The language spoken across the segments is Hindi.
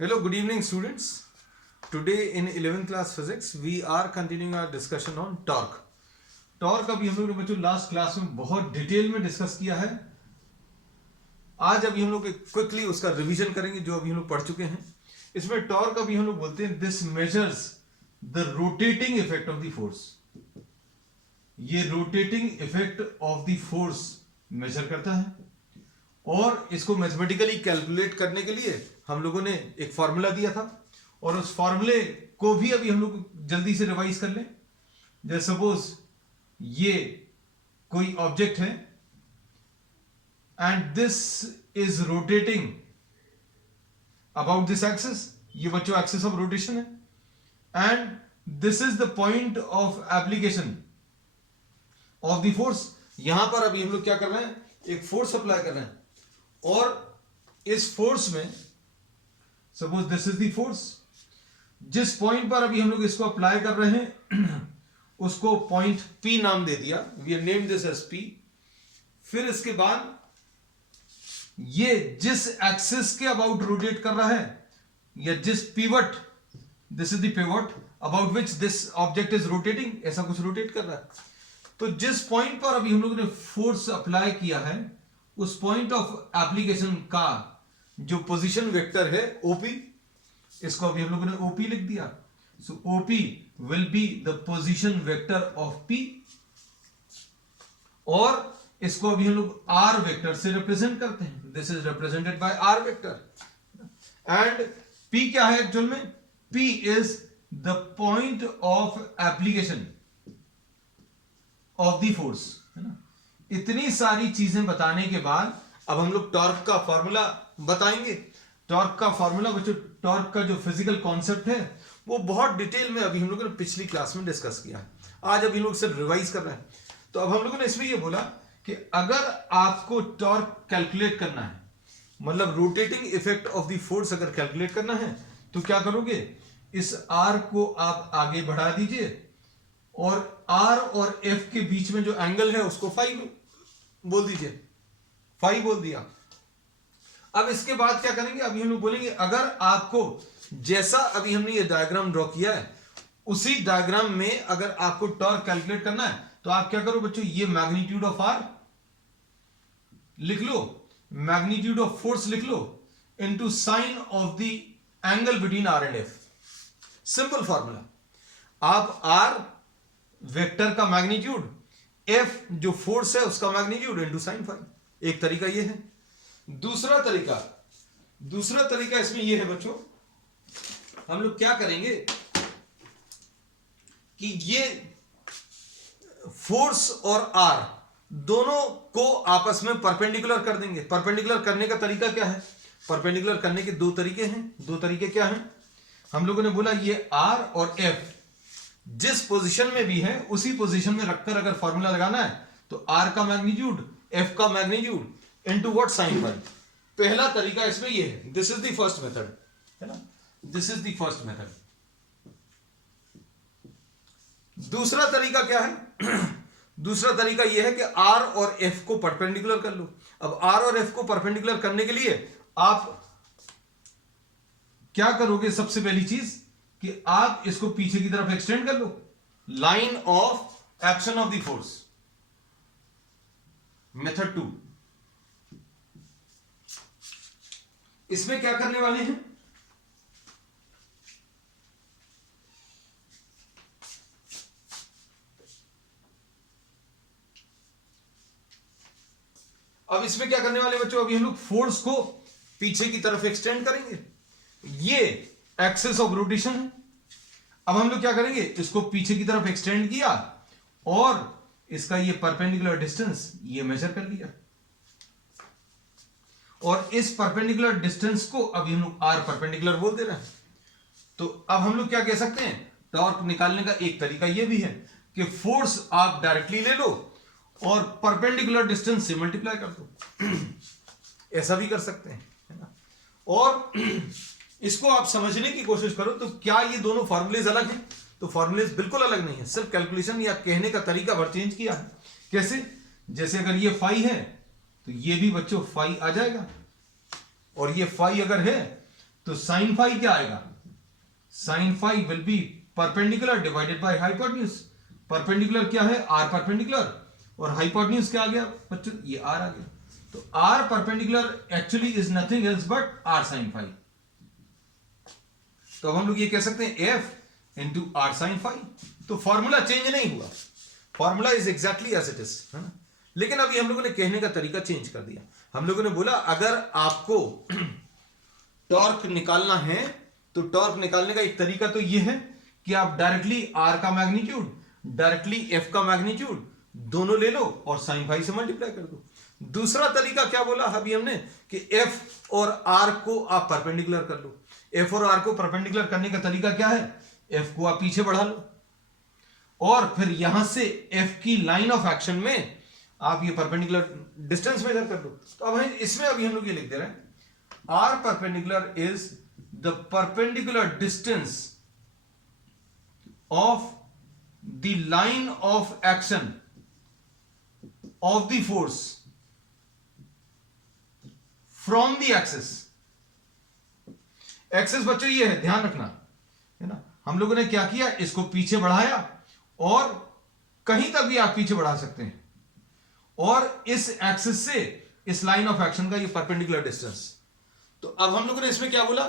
Hello, good evening students. Today in 11th class physics we are continuing our discussion on torque. Torque अभी हम लोग ने बच्चों लास्ट क्लास में बहुत डिटेल में डिस्कस किया है. आज अभी हम लोग क्विकली उसका रिवीजन करेंगे जो अभी हम लोग पढ़ चुके हैं. इसमें टॉर्क अभी हम लोग बोलते हैं this measures the rotating effect of the force. ये rotating effect of the force measure करता है और इसको मैथमेटिकली कैलकुलेट करने के लिए हम लोगों ने एक फॉर्मूला दिया था और उस फॉर्मूले को भी अभी हम लोग जल्दी से रिवाइज कर लें. जैसे सपोज ये कोई ऑब्जेक्ट है and this is rotating about this axis. ये बच्चों एक्सिस ऑफ रोटेशन है and this is the point of application of the force. यहां पर अभी हम लोग क्या कर रहे हैं, एक फोर्स अप्लाई कर रहे हैं और इस फोर्स में suppose this is the force. जिस पॉइंट पर अभी हम लोग इसको अप्लाई कर रहे हैं उसको पॉइंट P नाम दे दिया. We have named this as P. फिर इसके बाद ये जिस एक्सिस के अबाउट रोटेट कर रहा है या जिस pivot, this is the pivot about which this object is rotating, ऐसा कुछ रोटेट कर रहा है. तो जिस पॉइंट पर अभी हम लोगों ने फोर्स अप्लाई किया है उस पॉइंट ऑफ एप्लीकेशन का जो पोजीशन वेक्टर है OP, इसको अभी हम लोगों ने OP लिख दिया. सो OP will be the position vector of P और इसको अभी हम लोग R वेक्टर से रिप्रेजेंट करते हैं. This is represented by R vector and P क्या है एक्चुअल में, P is the point of application of the force, है ना. इतनी सारी चीजें बताने के बाद अब हम लोग टॉर्क का फॉर्मूला बताएंगे. टॉर्क का फॉर्मूला बच्चों, टॉर्क का जो फिजिकल कॉन्सेप्ट है वो बहुत डिटेल में अभी हम लोगों ने पिछली क्लास में डिस्कस किया है. आज अभी लोग सिर्फ रिवाइज कर रहे हैं. तो अब हम लोगों ने इसमें ये बोला कि अगर आपको टॉर्क कैलकुलेट करना है, मतलब rotating effect of the force अगर कैलकुलेट करना है तो क्या करोगे, इस R को आप आगे बढ़ा दीजिए और R और F के बीच में जो एंगल है उसको फाई बोल दीजिए. फाई बोल दिया. अब इसके बाद क्या करेंगे, अभी हम लोग बोलेंगे अगर आपको जैसा अभी हमने ये डायग्राम ड्रॉ किया है उसी डायग्राम में अगर आपको टॉर्क कैलकुलेट करना है तो आप क्या करो बच्चों, ये मैग्नीट्यूड ऑफ R लिख लो, मैग्नीट्यूड ऑफ फोर्स लिख लो into sine of the angle between R and F. Simple formula. आप R वेक्टर का मैग्नीट्यूड, F जो फोर्स है उसका मैग्नीट्यूड इनटू साइन फाई. एक तरीका ये है. दूसरा तरीका इसमें ये है बच्चों, हम लोग क्या करेंगे कि ये फोर्स और R दोनों को आपस में परपेंडिकुलर कर देंगे. परपेंडिकुलर करने का तरीका क्या है, परपेंडिकुलर करने के दो तरीके हैं. दो तरीके क्या हैं, हम लोगों ने बोला ये R और F जिस पोजीशन में भी है उसी पोजीशन में रखकर अगर फॉर्मूला लगाना है तो R का मैग्नीट्यूड F का magnitude into what sine phi. पहला तरीका इसमें ये है. This is the first method, है ना. This is the first method. दूसरा तरीका क्या है दूसरा तरीका यह है कि R और F को परपेंडिकुलर कर लो. अब R और F को परपेंडिकुलर करने के लिए आप क्या करोगे, सबसे पहली चीज कि आप इसको पीछे की तरफ एक्सटेंड कर लो. Line of action of the force, method 2. इसमें क्या करने वाले हैं, अब इसमें क्या करने वाले बच्चों, अभी हम लोग फोर्स को पीछे की तरफ एक्सटेंड करेंगे. ये एक्सिस ऑफ रोटेशन है. अब हम लोग क्या करेंगे, इसको पीछे की तरफ एक्सटेंड किया और इसका ये परपेंडिकुलर डिस्टेंस ये मेजर कर लिया और इस परपेंडिकुलर डिस्टेंस को अभी हम लोग R परपेंडिकुलर बोल दे रहे हैं. तो अब हम लोग क्या कह सकते हैं, टॉर्क निकालने का एक तरीका ये भी है कि फोर्स आप डायरेक्टली ले लो और परपेंडिकुलर डिस्टेंस से मल्टीप्लाई कर दो. ऐसा भी कर सकते हैं, है ना. और इसको आप समझने की कोशिश करो तो क्या ये दोनों फॉर्मूलेज अलग हैं, तो फॉर्मूलेज बिल्कुल अलग नहीं है. सिर्फ कैलकुलेशन या कहने का तरीका भर चेंज किया है. कैसे, जैसे अगर ये फाई है तो ये भी बच्चों फाई आ जाएगा और ये फाई अगर है तो साइन फाई क्या आएगा? Sine phi will be perpendicular divided by hypotenuse. Perpendicular क्या है? आर परपेंडिकुलर, और हाइपोटेन्यूज क्या आ गया बच्चों? ये आर आ गया। तो R perpendicular actually is nothing else but R sine phi. तो अब हम लोग ये कह सकते हैं F into R sine phi. तो फॉर्मूला चेंज नहीं हुआ, formula is exactly as it is, है ना। लेकिन अभी हम लोगों ने कहने का तरीका चेंज कर दिया। हम लोगों ने बोला अगर आपको टॉर्क निकालना है तो टॉर्क निकालने का एक तरीका तो ये है कि आप डायरेक्टली आर का मैग्नीट्यूड, डायरेक्टली एफ का मैग्नीट्यूड दोनों ले लो और साइन फाई से मल्टीप्लाई कर दो। दूसरा तरीका क्या बोला अभी हमने कि एफ और आर को आप परपेंडिकुलर कर लो। एफ और आर को परपेंडिकुलर करने का तरीका क्या है? एफ को आप पीछे बढ़ा लो और फिर यहां से एफ की लाइन ऑफ एक्शन में आप ये परपेंडिकुलर डिस्टेंस मेजर कर लो। तो अब इसमें अभी हम लोग ये लिख दे रहे हैं R perpendicular is the perpendicular distance of the line of action of the force from the axis. Axis बच्चों ये है, ध्यान रखना, है ना। हम लोगों ने क्या किया, इसको पीछे बढ़ाया और कहीं तक भी आप पीछे बढ़ा सकते हैं, और इस एक्सिस से इस लाइन ऑफ एक्शन का ये परपेंडिकुलर डिस्टेंस। तो अब हम लोगों ने इसमें क्या बोला,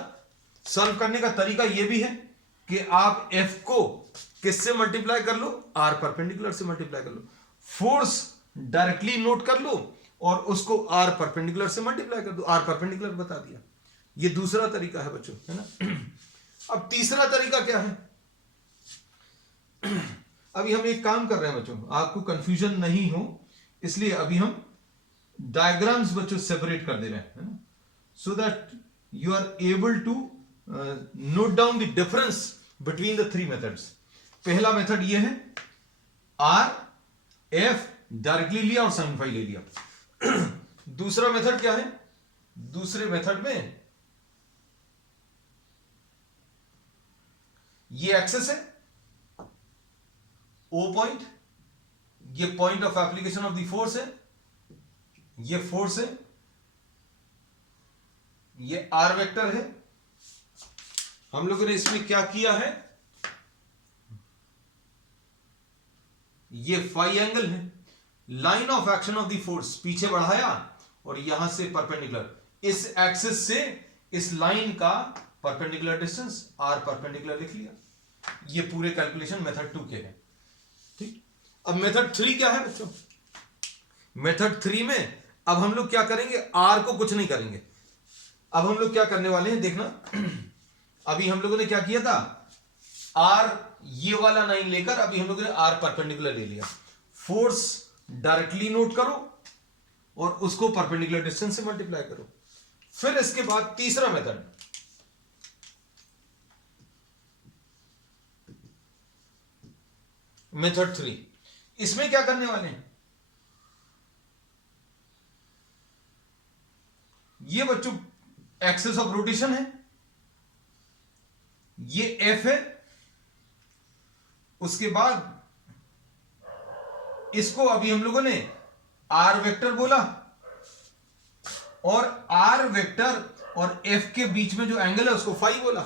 सॉल्व करने का तरीका ये भी है कि आप एफ को किससे मल्टीप्लाई कर लो? आर परपेंडिकुलर से मल्टीप्लाई कर लो। फोर्स डायरेक्टली नोट कर लो और उसको आर परपेंडिकुलर से मल्टीप्लाई कर दो। आर परपेंडिकुलर बता दिया। ये दूसरा तरीका है बच्चों, है ना। अब तीसरा तरीका क्या है? अभी हम एक काम कर रहे हैं बच्चों, आपको कंफ्यूजन नहीं हो इसलिए अभी हम डायग्राम्स बच्चों सेपरेट कर दे रहे हैं, है ना, so that you are able to note down the difference between the three methods. पहला मेथड ये है आर एफ डायरेक्टली लिया और साइन फाई ले लिया। दूसरा मेथड क्या है? दूसरे मेथड में ये एक्सेस है, ओ पॉइंट, ये point of application of the force है, ये फोर्स है, ये आर वेक्टर है। हम लोगों ने इसमें क्या किया है, ये फाई एंगल है, line of action of the force पीछे बढ़ाया और यहां से परपेंडिकुलर, इस एक्सिस से इस लाइन का परपेंडिकुलर डिस्टेंस आर परपेंडिकुलर लिख लिया। ये पूरे कैलकुलेशन मेथड 2 के हैं, ठीक। अब मेथड 3 क्या है बच्चों? मेथड 3 में अब हम लोग क्या करेंगे, आर को कुछ नहीं करेंगे। अब हम लोग क्या करने वाले हैं देखना। अभी हम लोगों ने क्या किया था, आर ये वाला लाइन लेकर अभी हम लोगों ने आर परपेंडिकुलर ले लिया। फोर्स डायरेक्टली नोट करो और उसको परपेंडिकुलर डिस्टेंस से मल्टीप्लाई करो। फिर इसके बाद तीसरा मेथड, मेथड 3, इसमें क्या करने वाले हैं, ये बच्चों एक्सिस ऑफ रोटेशन है, ये एफ है, उसके बाद इसको अभी हम लोगों ने आर वेक्टर बोला और आर वेक्टर और एफ के बीच में जो एंगल है उसको फाई बोला।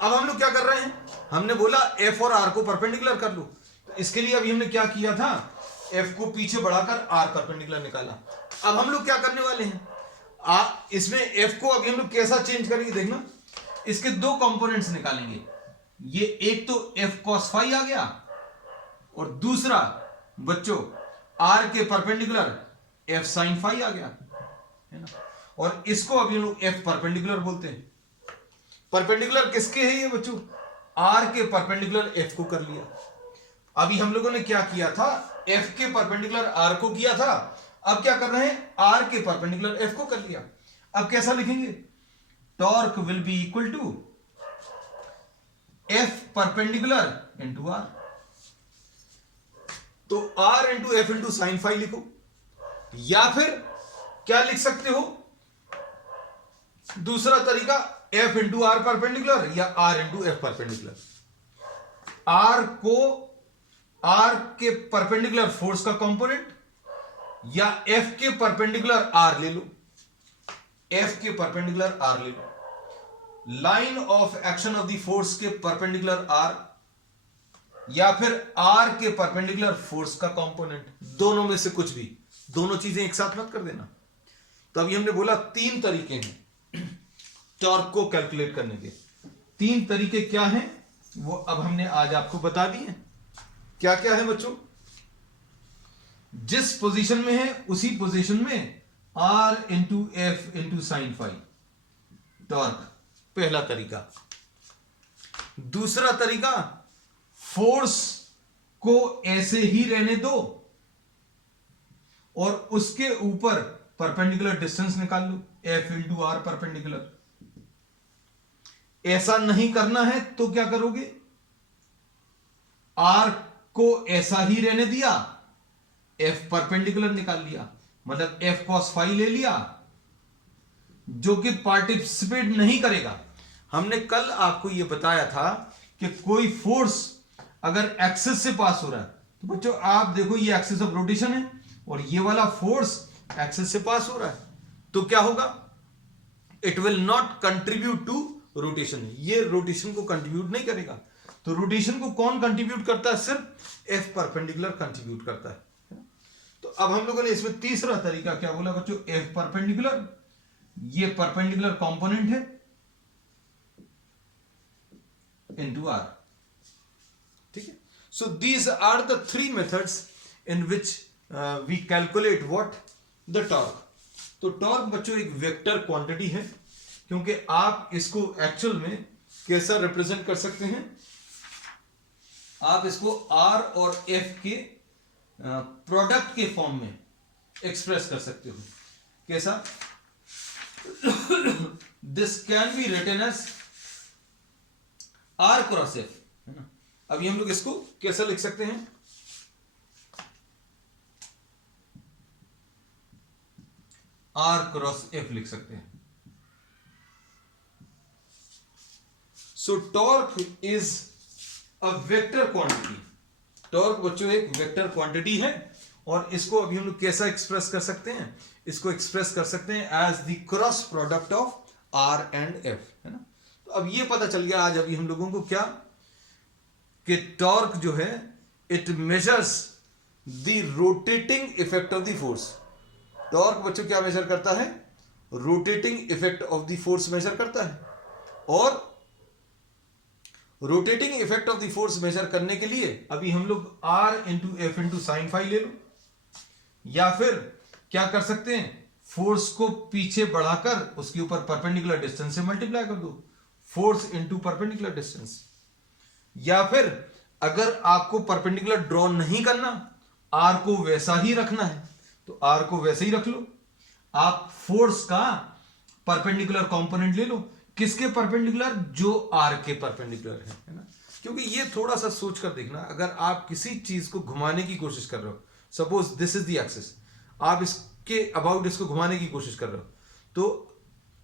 अब हम लोग क्या कर रहे हैं, हमने बोला एफ और आर को परपेंडिकुलर कर लो। तो इसके लिए अभी हमने क्या किया था, एफ को पीछे बढ़ाकर आर परपेंडिकुलर निकाला। अब हम लोग क्या करने वाले हैं, इसमें एफ को अभी हम लोग कैसा चेंज करेंगे देखना। इसके दो कंपोनेंट्स निकालेंगे, ये एक तो एफ कॉस फाई आ गया और दूसरा बच्चों आर के परपेंडिकुलर एफ साइन फाई आ गया, है ना। और इसको अभी हम लोग एफ परपेंडिकुलर बोलते हैं। परपेंडिकुलर किसके है ये बच्चों, आर के परपेंडिकुलर एफ को कर लिया। अभी हम लोगों ने क्या किया था, एफ के परपेंडिकुलर आर को किया था, अब क्या कर रहे हैं, आर के परपेंडिकुलर एफ को कर लिया। अब कैसा लिखेंगे, torque will be equal to F perpendicular into R. तो R into F into sine phi लिखो, या फिर क्या लिख सकते हो, दूसरा तरीका एफ इंटू आर परपेंडिकुलर या R into F perpendicular. R को आर के परपेंडिकुलर फोर्स का कंपोनेंट या एफ के परपेंडिकुलर आर ले लो, एफ के परपेंडिकुलर आर ले लो। Line of action of the force के परपेंडिकुलर आर, या फिर आर के परपेंडिकुलर फोर्स का कंपोनेंट, दोनों में से कुछ भी, दोनों चीजें एक साथ मत कर देना। तो अभी हमने बोला 3 तरीके हैं टॉर्क को कैलकुलेट करने के। 3 तरीके क्या हैं वो अब हमने आज आपको बता दिए। क्या क्या है बच्चों? जिस पोजीशन में है उसी पोजीशन में R into F into sine phi, torque, पहला तरीका। दूसरा तरीका, फोर्स को ऐसे ही रहने दो और उसके ऊपर परपेंडिकुलर डिस्टेंस निकाल लो, F इंटू आर परपेंडिकुलर। ऐसा नहीं करना है तो क्या करोगे? R को ऐसा ही रहने दिया, F परपेंडिकुलर निकाल लिया, मतलब F cos फाई ले लिया, जो कि पार्टिसिपेट नहीं करेगा। हमने कल आपको यह बताया था कि कोई फोर्स अगर एक्सिस से पास हो रहा है तो बच्चों आप देखो ये एक्सिस ऑफ रोटेशन है और ये वाला फोर्स एक्सिस से पास हो रहा है, तो क्या होगा? It will not contribute to rotation, ये रोटेशन को कंट्रीब्यूट नहीं करेगा। तो रोटेशन को कौन कंट्रीब्यूट करता है? सिर्फ एफ परपेंडिकुलर कंट्रीब्यूट करता है। तो अब हम लोगों ने इसमें तीसरा तरीका क्या बोला बच्चों? एफ परपेंडिकुलर, ये परपेंडिकुलर कंपोनेंट है इनटू आर, ठीक है। So these are the 3 methods in which we calculate what? The torque. तो टॉर्क बच्चों एक वेक्टर क्वांटिटी है, क्योंकि आप इसको एक्चुअल में कैसा रिप्रेजेंट कर सकते हैं? आप इसको आर और एफ के प्रोडक्ट के फॉर्म में एक्सप्रेस कर सकते हो। कैसा? This can be written as R cross F, है ना। अभी हम लोग इसको कैसा लिख सकते हैं? आर क्रॉस एफ लिख सकते हैं। सो torque is a vector quantity. Torque बच्चों एक वेक्टर क्वांटिटी है और इसको अभी हम लोग कैसा एक्सप्रेस कर सकते हैं? इसको एक्सप्रेस कर सकते हैं as the cross product of R and F, है ना। तो अब ये पता चल गया आज अभी हम लोगों को क्या, कि टॉर्क जो है it measures the rotating effect of the force. Torque बच्चों क्या मेजर करता है? Rotating effect of the force measure करता है। और rotating effect of the force measure करने के लिए अभी हम लोग R into F into sine phi ले लो, या फिर क्या कर सकते हैं? फोर्स को पीछे बढ़ाकर उसके ऊपर परपेंडिकुलर डिस्टेंस से मल्टीप्लाई कर दो, फोर्स इंटू परपेंडिकुलर डिस्टेंस। या फिर अगर आपको परपेंडिकुलर ड्रॉ नहीं करना, R को वैसा ही रखना है, तो R को वैसे ही रख लो। आप फोर्स का परपेंडिकुलर कंपोनेंट ले लो। किसके परपेंडिकुलर? जो R के परपेंडिकुलर है ना। क्योंकि ये थोड़ा सा सोच कर देखना, अगर आप किसी चीज को घुमाने की कोशिश कर रहे हो, suppose this is the axis, आप इसके अबाउट इसको घुमाने की कोशिश कर रहे हो, तो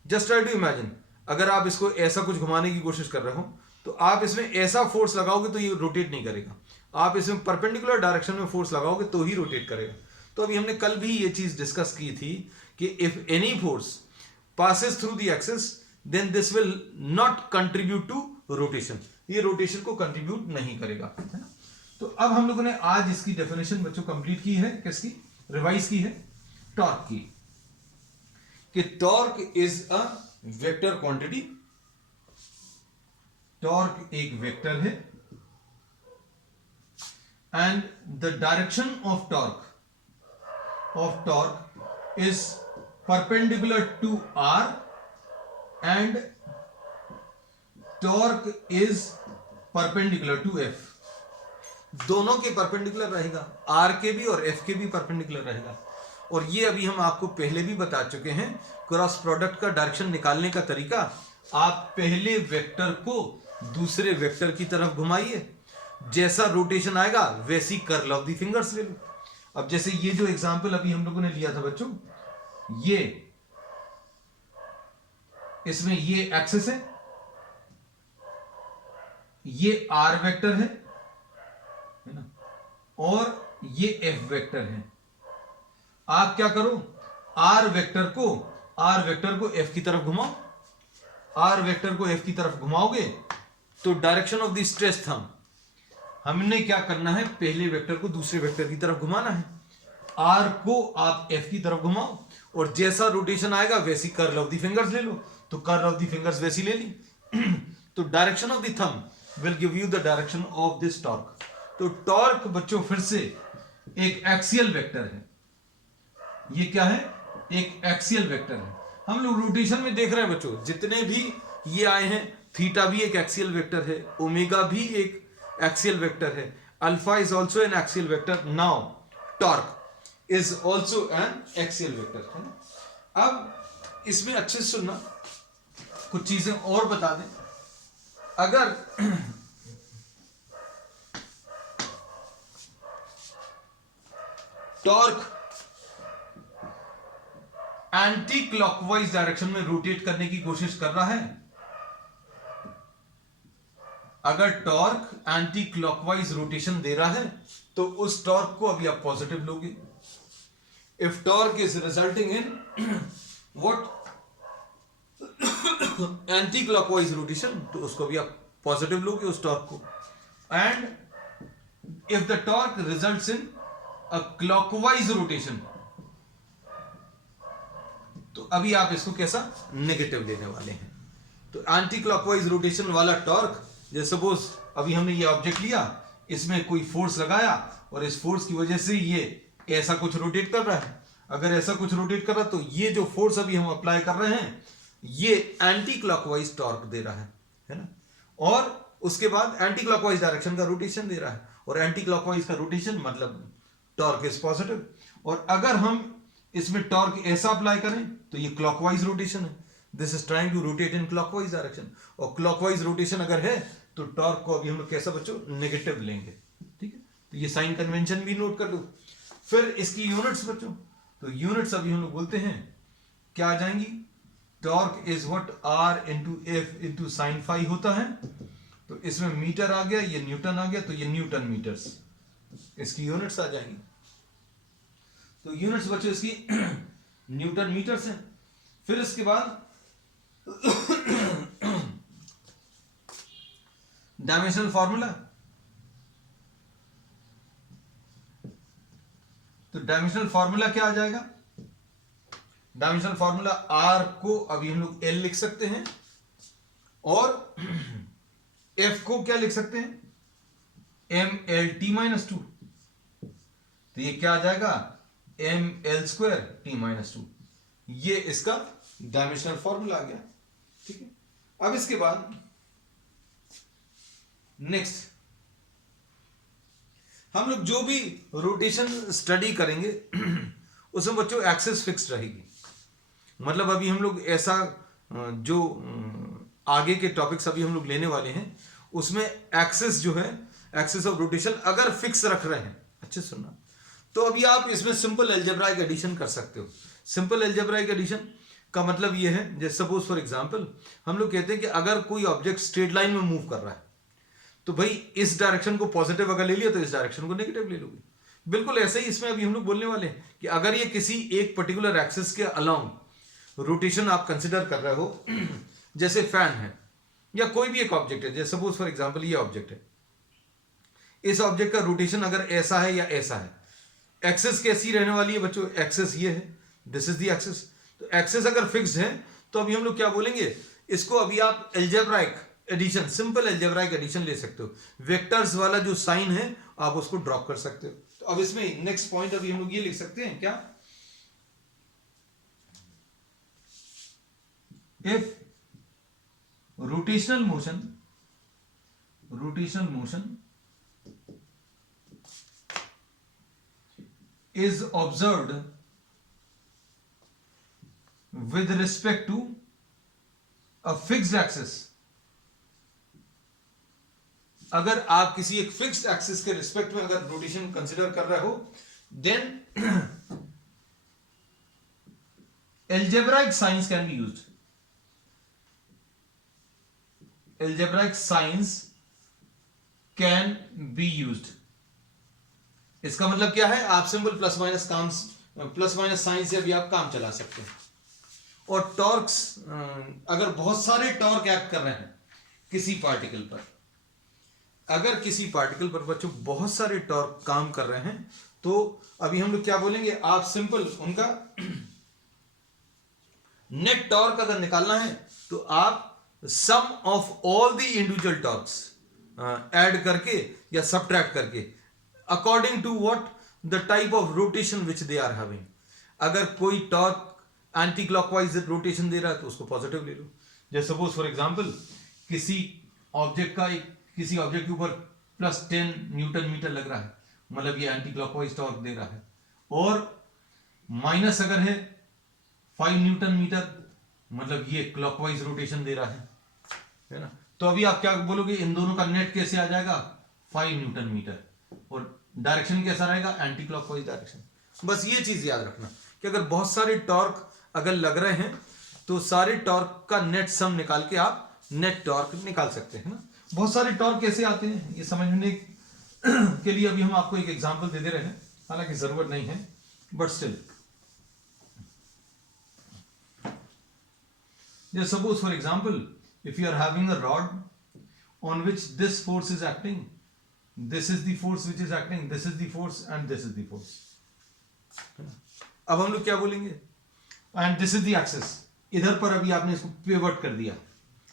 जस्ट ट्राई टू इमेजिन, अगर आप इसको ऐसा कुछ घुमाने की कोशिश कर रहे हो तो आप इसमें ऐसा फोर्स लगाओगे तो ये रोटेट नहीं करेगा। आप इसमें परपेंडिकुलर डायरेक्शन में फोर्स लगाओगे तो ही रोटेट करेगा। तो अभी हमने कल भी ये चीज डिस्कस की थी कि if any force passes through the axis then this will not contribute to rotation, ये रोटेशन को कंट्रीब्यूट नहीं करेगा, है ना। तो अब हम लोगों ने आज इसकी डेफिनेशन बच्चों कंप्लीट की है, किसकी? रिवाइज की है, टॉर्क की, कि torque is a vector quantity. Torque एक वेक्टर है and the direction of torque is perpendicular to R and torque is perpendicular to F। दोनों के परपेंडिकुलर रहेगा, R के भी और F के भी परपेंडिकुलर रहेगा। और ये अभी हम आपको पहले भी बता चुके हैं, क्रॉस प्रोडक्ट का डायरेक्शन निकालने का तरीका, आप पहले वेक्टर को दूसरे वेक्टर की तरफ घुमाइए, जैसा रोटेशन आएगा वैसी कर्ल ऑफ द फिंगर्स ले लो। अब जैसे ये जो एग्जांपल अभी हम लोगों ने लिया था बच्चों, ये इसमें ये एक्सिस है, ये आर वेक्टर है ना, और ये एफ वेक्टर है। आप क्या करो? आर वेक्टर को एफ की तरफ घुमाओ आर वेक्टर को एफ की तरफ घुमाओगे तो direction of the stress thumb, हमने क्या करना है, पहले वेक्टर को दूसरे वेक्टर की तरफ घुमाना है। आर को आप एफ की तरफ घुमाओ और जैसा रोटेशन आएगा वैसी कर्ल ऑफ द फिंगर्स ले लो, तो कर्ल ऑफ द फिंगर्स वैसी ले ली। तो direction of the thumb will give you the direction of this torque. तो टॉर्क बच्चों फिर से एक एक्सियल वेक्टर है। ये क्या है, एक एक्सियल वेक्टर है। हम लोग रोटेशन में देख रहे हैं बच्चों, जितने भी ये आए हैं, थीटा भी एक एक्सियल वेक्टर है, ओमेगा भी एक एक्सियल वेक्टर है, alpha is also an axial vector, now torque is also an axial vector, है ना। अब इसमें अच्छे से सुनना, कुछ चीजें और बता दें। अगर टॉर्क एंटी क्लॉकवाइज डायरेक्शन में रोटेट करने की कोशिश कर रहा है, अगर टॉर्क एंटी क्लॉकवाइज रोटेशन दे रहा है तो उस टॉर्क को अभी आप पॉजिटिव लोगे। If torque is resulting in what, anti clockwise rotation, तो उसको भी आप पॉजिटिव लोगे उस टॉर्क को। And if the torque results in a clockwise rotation, तो अभी आप इसको कैसा, नेगेटिव लेने वाले हैं। तो एंटी क्लॉकवाइज रोटेशन वाला टॉर्क, जैसे सपोज अभी हमने ये ऑब्जेक्ट लिया, इसमें कोई फोर्स लगाया और इस फोर्स की वजह से ये ऐसा कुछ रोटेट कर रहा है। अगर ऐसा कुछ रोटेट कर रहा है तो ये जो फोर्स अभी हम अप्लाई कर रहे हैं ये एंटी क्लॉकवाइज टॉर्क दे रहा है ना। और उसके बाद एंटी क्लॉकवाइज डायरेक्शन का रोटेशन दे रहा है, और एंटी क्लॉकवाइज का रोटेशन मतलब टॉर्क इज पॉजिटिव। और अगर हम इसमें टॉर्क ऐसा अप्लाई करें तो ये क्लॉकवाइज रोटेशन है, this is trying to rotate in clockwise direction. और क्लॉकवाइज रोटेशन अगर है तो टॉर्क को अभी हम लोग कैसा बच्चों, नेगेटिव लेंगे, ठीक है। तो ये साइन कन्वेंशन भी नोट कर लो। फिर इसकी यूनिट्स बच्चों, तो यूनिट्स अभी हम लोग बोलते हैं क्या आ जाएंगी, torque is what, R into F into sine phi होता है। तो इसमें मीटर आ गया, ये न्यूटन आ गया, तो ये न्यूटन मीटर्स इसकी यूनिट्स आ जाएंगी। तो यूनिट्स बच्चों इसकी न्यूटन मीटर्स है। फिर इसके बाद डायमेंशनल फॉर्मूला, तो डायमेंशनल फॉर्मूला क्या आ जाएगा, डायमेंशनल फॉर्मूला आर को अभी हम लोग एल लिख सकते हैं, और एफ को क्या लिख सकते हैं, M L T minus two. तो ये क्या आ जाएगा, M L square T minus two. ये इसका डायमेंशनल फॉर्मूला आ गया, ठीक है। अब इसके बाद नेक्स्ट हम लोग जो भी रोटेशन स्टडी करेंगे उसमें बच्चों एक्सिस फिक्स रहेगी। मतलब अभी हम लोग ऐसा जो आगे के टॉपिक्स अभी हम लोग लेने वाले हैं उसमें एक्सिस जो है, एक्सिस ऑफ रोटेशन अगर फिक्स रख रहे हैं, अच्छे सुनना, तो अभी आप इसमें सिंपल अलजेब्राइक एडिशन कर सकते हो। सिंपल अलजेब्राइक एडिशन का मतलब ये है, जैसे सपोज फॉर एग्जांपल हम लोग कहते हैं कि अगर कोई ऑब्जेक्ट स्ट्रेट लाइन में मूव कर रहा है तो भाई इस डायरेक्शन को पॉजिटिव अगर ले लिया तो इस डायरेक्शन को नेगेटिव ले लोगे। बिल्कुल ऐसे ही इसमें अभी हम लोग बोलने वाले हैं कि अगर ये किसी एक पर्टिकुलर एक्सिस के अलोंग रोटेशन आप कंसिडर कर रहे हो, जैसे फैन है या कोई भी एक ऑब्जेक्ट है, जैसे सपोज फॉर एग्जांपल ये ऑब्जेक्ट है, इस ऑब्जेक्ट का रोटेशन अगर ऐसा है या ऐसा है, एक्सिस कैसी रहने वाली है बच्चों, एक्सिस ये है, दिस इज द एक्सिस। तो एक्सिस अगर फिक्स्ड है तो अभी हम लोग क्या बोलेंगे, इसको अभी आप algebraic addition, simple algebraic addition ले सकते हो। वेक्टर्स वाला जो साइन है आप उसको ड्रॉप कर सकते हो। तो अब इसमें नेक्स्ट पॉइंट अभी हम लोग ये लिख सकते हैं क्या, if rotational motion is observed with respect to a fixed axis, अगर आप किसी एक फिक्स्ड एक्सिस के रिस्पेक्ट में अगर रोटेशन कंसिडर कर रहे हो, then algebraic signs can be used. Algebraic signs can be used. इसका मतलब क्या है, आप सिंपल प्लस माइनस साइन से अभी आप काम चला सकते हैं। और टॉर्क्स, अगर बहुत सारे टॉर्क एक्ट कर रहे हैं किसी पार्टिकल पर, अगर किसी पार्टिकल पर बच्चों बहुत सारे टॉर्क काम कर रहे हैं, तो अभी हम लोग क्या बोलेंगे, आप सिंपल उनका नेट टॉर्क अगर निकालना है तो आप sum of all the individual torques add करके या सब्ट्रैक्ट करके according to what the type of rotation which they are having. अगर कोई टॉर्क एंटी क्लॉकवाइज रोटेशन दे रहा है तो उसको पॉजिटिव ले लो। जैसे सपोज फॉर एग्जांपल किसी ऑब्जेक्ट का किसी ऑब्जेक्ट के ऊपर +10 न्यूटन मीटर लग रहा है, मतलब ये एंटी क्लॉकवाइज टॉर्क दे रहा है, और माइनस अगर है 5 न्यूटन मीटर, मतलब ये क्लॉकवाइज रोटेशन दे रहा है ना। तो अभी आप क्या बोलोगे, इन दोनों का नेट कैसे आ जाएगा, 5 न्यूटन मीटर, और डायरेक्शन कैसा रहेगा, एंटी क्लॉकवाइज डायरेक्शन। बस ये चीज याद रखना कि अगर बहुत सारे टॉर्क अगर लग रहे हैं तो सारे टॉर्क का नेट सम निकाल के आप नेट टॉर्क निकाल सकते हैं ना। बहुत सारे टॉर्क कैसे आते हैं ये समझने के लिए अभी हम आपको एक एग्जांपल दे दे रहे हैं, हालांकि जरूरत नहीं है, but still. Just suppose for example, if you are having a rod on which this force is acting, this is the force which is acting, this is the force and this is the force. अब हम लोग क्या बोलेंगे, and this is the axis, इधर पर अभी आपने इसको पिवट कर दिया,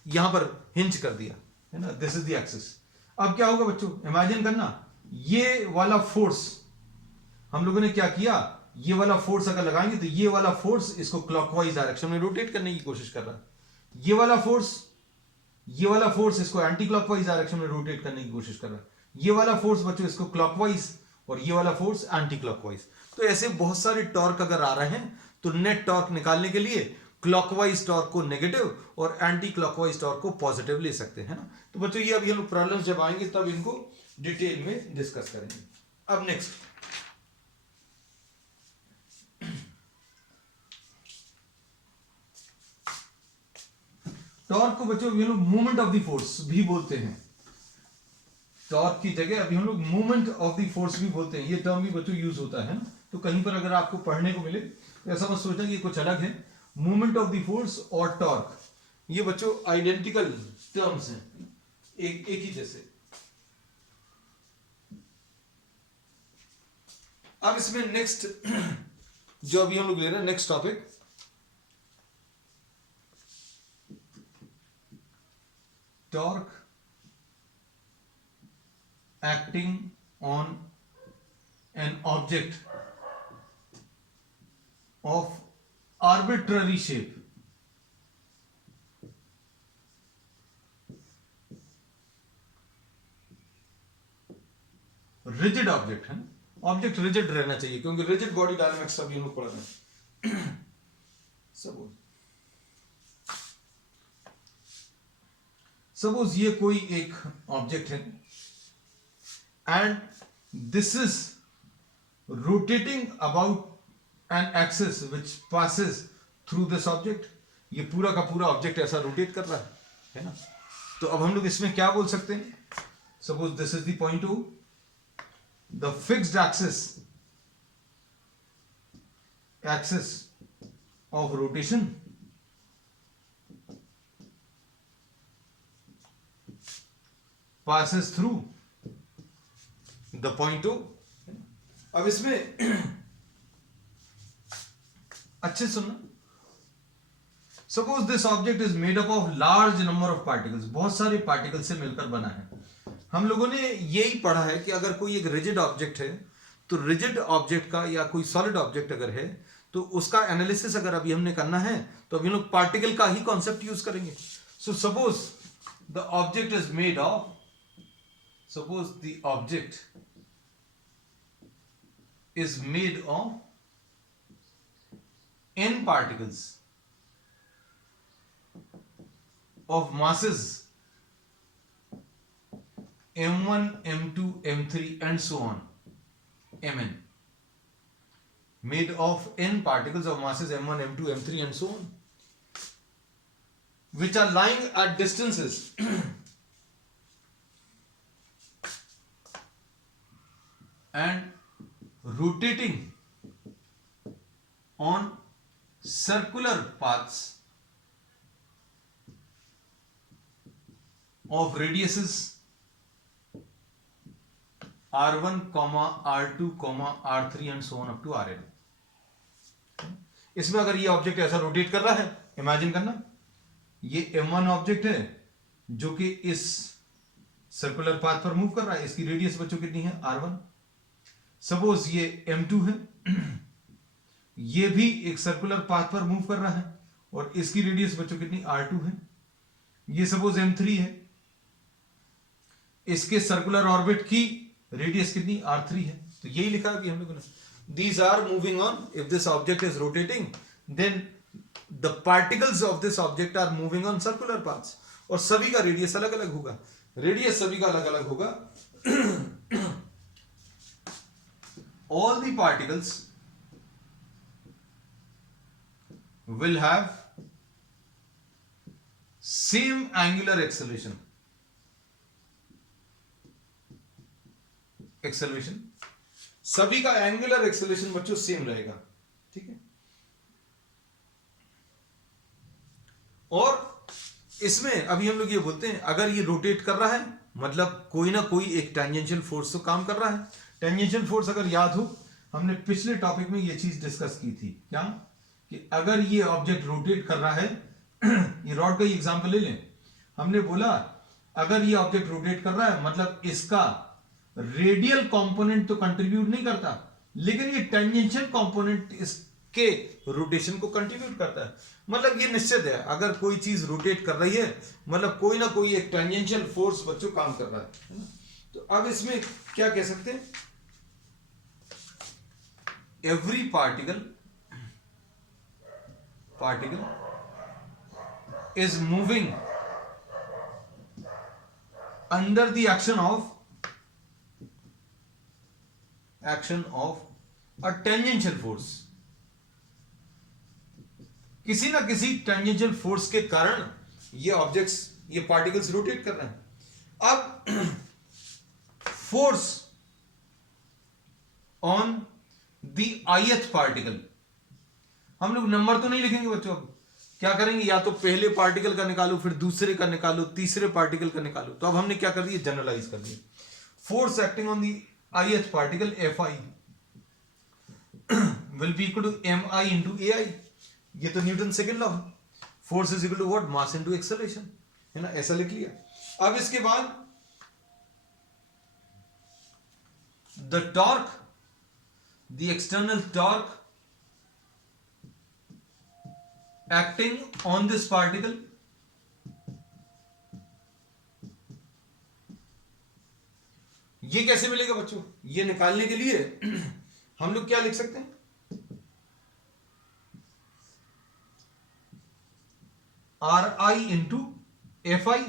यहां पर हिंज कर दिया है ना, this is the axis। अब क्या होगा बच्चों, इमेजिन करना, ये वाला फोर्स हम लोगों ने क्या किया, ये वाला फोर्स अगर लगाएंगे तो ये वाला फोर्स इसको क्लॉकवाइज डायरेक्शन में रोटेट करने की कोशिश कर रहा है, ये वाला फोर्स इसको एंटी क्लॉकवाइज डायरेक्शन में रोटेट करने की कोशिश कर रहा है, ये वाला फोर्स बच्चों इसको क्लॉकवाइज, और ये वाला फोर्स एंटी क्लॉकवाइज। तो ऐसे बहुत सारे टॉर्क अगर आ रहे हैं तो नेट टॉर्क निकालने के लिए क्लॉकवाइज टॉर्क को नेगेटिव और एंटी क्लॉकवाइज टॉर्क को पॉजिटिव ले सकते हैं ना। तो बच्चों ये अभी हम लोग प्रॉब्लम्स जब आएंगे तब इनको डिटेल में डिस्कस करेंगे। अब नेक्स्ट, टॉर्क को बच्चों हम लोग मूवमेंट ऑफ द फोर्स भी बोलते हैं, टॉर्क की जगह अभी हम लोग मूवमेंट ऑफ द फोर्स भी बोलते हैं, ये टर्म भी बच्चों यूज होता है ना। तो कहीं पर अगर आपको पढ़ने को मिले तो ऐसा मत सोचना कि ये कुछ अलग है, मूवमेंट ऑफ द फोर्स और टॉर्क ये बच्चों आइडेंटिकल टर्म्स हैं, एक ही जैसे। अब इसमें नेक्स्ट जो अभी हम लोग ले रहे हैं next topic, torque acting on an object of arbitrary shape, rigid object है ना, ऑब्जेक्ट रिजिड रहना चाहिए क्योंकि रिजिड बॉडी डायनामिक्स सब ये लोग पढ़ रहे हैं। सपोज ये कोई एक ऑब्जेक्ट है and this is rotating about an axis which passes through this object, ये पूरा का पूरा ऑब्जेक्ट ऐसा रोटेट कर रहा है ना। तो अब हम लोग इसमें क्या बोल सकते हैं, suppose this is the point O, the fixed axis of rotation passes through the point O। अब इसमें अच्छे सुनना, suppose this object is made up of large number of particles, बहुत सारे पार्टिकल से मिलकर बना है। हम लोगों ने यही पढ़ा है कि अगर कोई एक रिजिड ऑब्जेक्ट है तो रिजिड ऑब्जेक्ट का या कोई सॉलिड ऑब्जेक्ट अगर है तो उसका एनालिसिस अगर अभी हमने करना है तो अभी हम लोग पार्टिकल का ही कॉन्सेप्ट यूज करेंगे। So suppose the object is made of, suppose the object is made of n particles of masses m1 m2 m3 and so on mn, made of n particles of masses m1 m2 m3 and so on, which are lying at distances and rotating on circular paths of radiuses r1, r2, r3 and so on up to rn. इसमें अगर ये ऑब्जेक्ट ऐसा रोटेट कर रहा है, इमेजिन करना, ये m1 ऑब्जेक्ट है जो कि इस सर्कुलर पाथ पर मूव कर रहा है, इसकी रेडियस बच्चों कितनी है r1. सपोज ये m2 है, ये भी एक सर्कुलर पाथ पर मूव कर रहा है और इसकी रेडियस बच्चों कितनी r2 है. ये सपोज m3 है, इसके सर्कुलर ऑर्बिट की रेडियस कितनी r3 है. तो यही लिखा है कि हम लोगों ने, these are moving on, if this object is rotating then the particles of this object are moving on circular paths. और सभी का रेडियस अलग अलग होगा, रेडियस सभी का अलग अलग होगा. all the particles will have same angular acceleration. सभी का एंगुलर एक्सेलरेशन बच्चों सेम रहेगा. ठीक है. और इसमें अभी हम लोग ये बोलते हैं, अगर ये रोटेट कर रहा है मतलब कोई ना कोई एक टेंजेंशियल फोर्स तो काम कर रहा है. टेंजेंशियल फोर्स अगर याद हो, हमने पिछले टॉपिक में ये चीज डिस्कस की थी, क्या कि अगर ये ऑब्जेक्ट रोटेट कर रहा है, ये रॉड का ही एग्जांपल ले लें. हमने बोला अगर ये ऑब्जेक्ट रोटेट कर रहा है मतलब इसका रेडियल कंपोनेंट तो कंट्रीब्यूट नहीं करता, लेकिन ये टेंजेंशियल कंपोनेंट इसके रोटेशन को कंट्रीब्यूट करता है. मतलब ये निश्चित है, अगर कोई चीज रोटेट कर रही है मतलब कोई ना कोई एक टेंजेंशियल फोर्स बच्चों काम कर रहा है. तो अब इसमें क्या कह सकते हैं, every particle is moving under the action of a tangential force. किसी ना किसी टेंजेंशियल फोर्स के कारण ये ऑब्जेक्ट्स, ये पार्टिकल्स रोटेट कर रहे हैं. अब force on the ith particle, हम लोग नंबर तो नहीं लिखेंगे बच्चों. अब क्या करेंगे, या तो पहले पार्टिकल का निकालो, फिर दूसरे का निकालो, तीसरे पार्टिकल का निकालो. तो अब हमने क्या कर दिया, जनरलाइज कर दिया. Force acting on the ith particle Fi will be equal to mi into ai. ये तो न्यूटन सेकेंड लॉ है. Force is equal to what, mass into acceleration, है ना, ऐसा लिख लिया. अब इसके बाद the torque, the external torque acting on this particle, ये कैसे मिलेगा बच्चों. ये निकालने के लिए हम लोग क्या लिख सकते हैं, R I into F I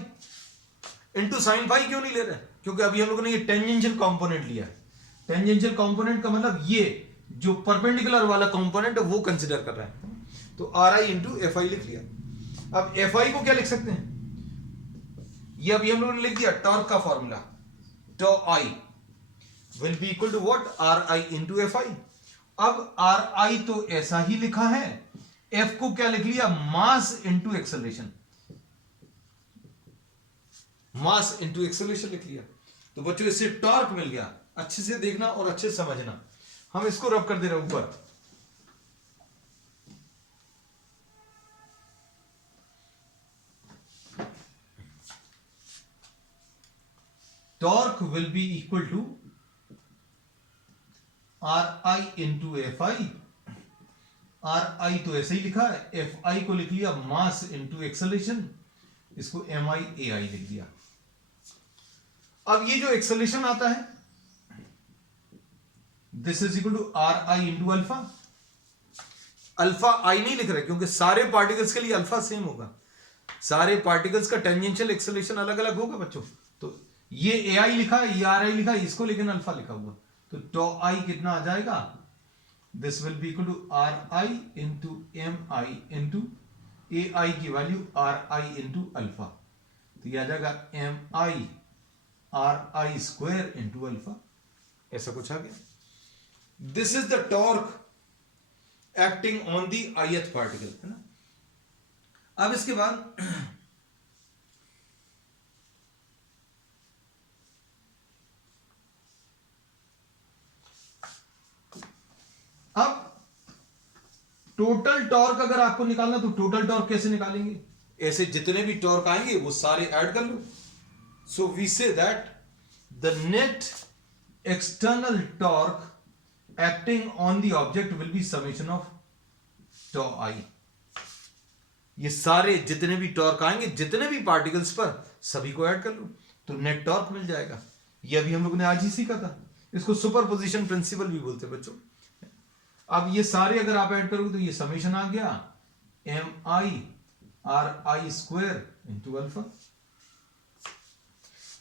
into sine phi. क्यों नहीं ले रहे, क्योंकि अभी हम लोगों ने ये टेंजेंशियल कंपोनेंट लिया है. टेंजेंशियल कंपोनेंट का मतलब ये जो परपेंडिकुलर वाला कंपोनेंट है वो कंसिडर कर रहा है. तो आर आई इंटू एफ आई लिख लिया. अब एफ आई को क्या लिख सकते हैं, ये अभी हम लोगों ने लिख दिया टॉर्क का formula, tau I will be equal to what, Ri into Fi. अब Ri तो ऐसा ही लिखा है, F को क्या लिख लिया, mass into acceleration, mass into acceleration लिख लिया. तो बच्चों इससे टॉर्क मिल गया. अच्छे से देखना और अच्छे से समझना. हम इसको रब कर दे रहे हैं ऊपर. Torque will be equal to Ri into Fi. Ri तो ऐसे ही लिखा है, Fi को लिख लिया मास इंटू एक्सेलरेशन, इसको mi ai लिख दिया. अब ये जो एक्सेलरेशन आता है, this is equal to Ri into alpha. Alpha I नहीं लिख रहे क्योंकि सारे पार्टिकल्स के लिए अल्फा सेम होगा. सारे पार्टिकल्स का टेंजेंशियल एक्सेलरेशन अलग अलग होगा बच्चों. तो ये ए आई लिखा है, ये आर आई लिखा है, इसको लेकिन अल्फा लिखा हुआ. तो टॉ आई कितना आ जाएगा, this will be equal to R I into M I into A I की value R I into alpha. तो ये आ जाएगा M I R I square into alpha, ऐसा कुछ आ गया. This is the torque acting on the ith particle, है ना। अब इसके बाद अब टोटल टॉर्क अगर आपको निकालना तो टोटल टॉर्क कैसे निकालेंगे, ऐसे जितने भी टॉर्क आएंगे वो सारे ऐड कर लो। So we say that the net external torque acting on the object will be summation of tau I. ये सारे जितने भी टॉर्क आएंगे जितने भी पार्टिकल्स पर सभी को ऐड कर लो तो नेट टॉर्क मिल जाएगा। ये अभी हम लोग ने आज ही सीखा था, इसको सुपरपोजिशन प्रिंसिपल भी बोलते हैं बच्चों। अब ये सारे अगर आप ऐड करोगे तो ये समेशन आ गया MI/RI² इंटू अल्फा।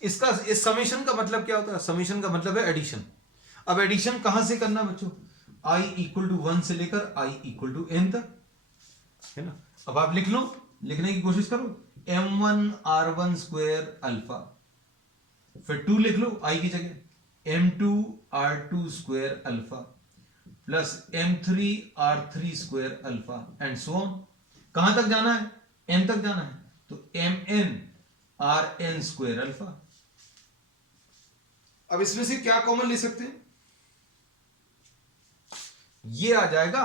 इसका इस समेशन का मतलब क्या होता है, समेशन का मतलब है एडिशन। अब एडिशन कहां से करना बच्चों, I = 1 से लेकर I = n तक, है ना। अब आप लिख लो, लिखने की कोशिश करो, M1/R1² अल्फा, फिर 2 लिख लो I की जगह, M2/R2² alpha plus M3/R3² alpha and so on. कहां तक जाना है, n तक जाना है, तो MN/Rn² अल्फा। अब इसमें से क्या कॉमन ले सकते हैं, ये आ जाएगा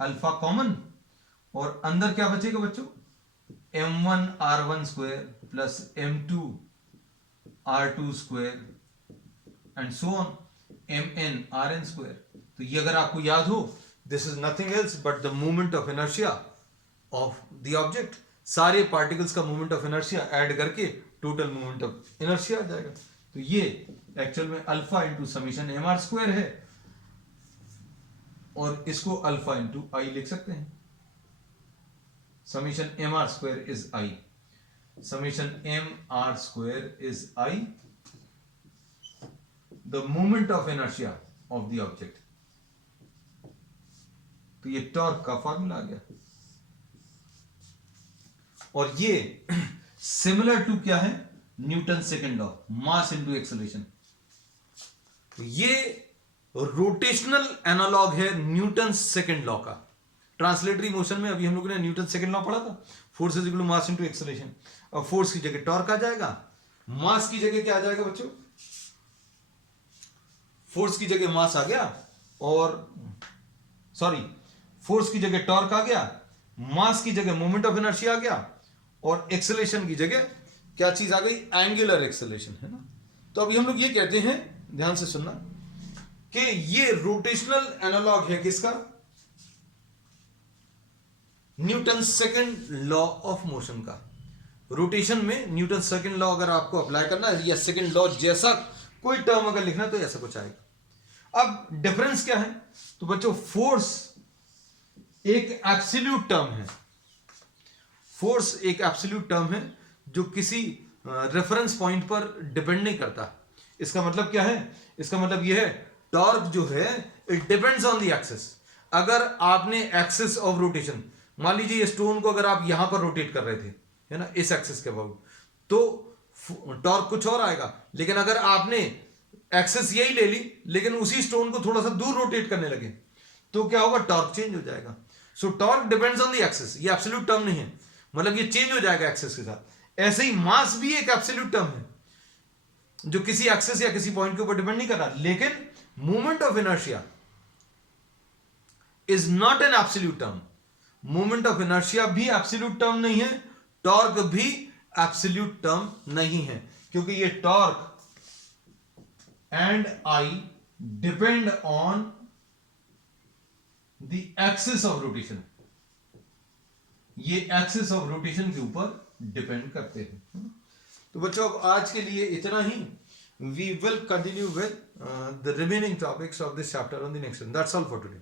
अल्फा कॉमन, और अंदर क्या बचेगा बच्चों, M1/R1² plus M2/R2² and so on MN/Rn²। तो ये अगर आपको याद हो, this is nothing else but the moment of inertia of the object. सारे पार्टिकल्स का मोमेंट ऑफ इनर्शिया ऐड करके टोटल मोमेंट ऑफ इनर्शिया आ जाएगा। तो ये एक्चुअल में अल्फा इंटू समीशन MR² है, और इसको अल्फा इंटू I लिख सकते हैं। Summation MR² is I, summation MR² is I, the moment of inertia of the object. तो ये टॉर्क का फॉर्मूला आ गया, और ये सिमिलर टू क्या है, न्यूटन सेकंड लॉ, मास इनटू एक्सेलरेशन। तो ये रोटेशनल एनालॉग है न्यूटन सेकंड लॉ का। ट्रांसलेटरी मोशन में अभी हम लोगों ने न्यूटन सेकंड लॉ पढ़ा था, force is equal to mass into acceleration. अब फोर्स की जगह टॉर्क आ जाएगा, मास की जगह क्या आ जाएगा बच्चों, फोर्स की जगह मास आ गया, और सॉरी फोर्स की जगह टॉर्क आ गया, मास की जगह मोमेंट ऑफ इनर्शिया आ गया, और एक्सेलरेशन की जगह क्या चीज आ गई, एंगुलर एक्सेलरेशन, है ना। तो अभी हम लोग ये कहते हैं, ध्यान से सुनना, कि ये रोटेशनल एनालॉग है किसका, Newton second law of motion का। रोटेशन में न्यूटन सेकंड लॉ अगर आपको अप्लाई करना है, या सेकंड लॉ जैसा कोई टर्म अगर लिखना है तो ऐसा कुछ आएगा। अब डिफरेंस क्या है, तो बच्चों फोर्स एक एब्सोल्यूट टर्म है, फोर्स एक एब्सोल्यूट टर्म है जो किसी रेफरेंस पॉइंट पर डिपेंड नहीं करता। इसका मतलब क्या है, इसका मतलब यह है टॉर्क जो है it depends on the axis. अगर आपने एक्सिस ऑफ रोटेशन, मान लीजिए ये स्टोन को अगर आप यहां पर रोटेट कर रहे थे, है ना, इस एक्सिस के अबाउट, तो टॉर्क कुछ और आएगा। लेकिन अगर आपने एक्सिस यही ले ली, लेकिन उसी स्टोन को थोड़ा सा दूर रोटेट करने लगे, तो क्या होगा, टॉर्क चेंज हो जाएगा। सो torque depends on the axis, ये एब्सोल्यूट टर्म नहीं है, मतलब ये चेंज हो जाएगा एक्सिस के साथ। ऐसे ही मास भी एक एब्सोल्यूट टर्म है जो किसी एक्सिस या किसी पॉइंट के ऊपर डिपेंड नहीं कर रहा। लेकिन moment of inertia is not an absolute term. Moment of inertia भी एब्सोल्यूट टर्म नहीं है, टॉर्क भी एब्सोल्यूट टर्म नहीं है, क्योंकि ये torque and I depend on the axis of rotation, ये एक्सिस ऑफ रोटेशन के ऊपर डिपेंड करते हैं। तो बच्चों अब आज के लिए इतना ही। We will continue with the remaining topics of this chapter on the next one. That's all for today.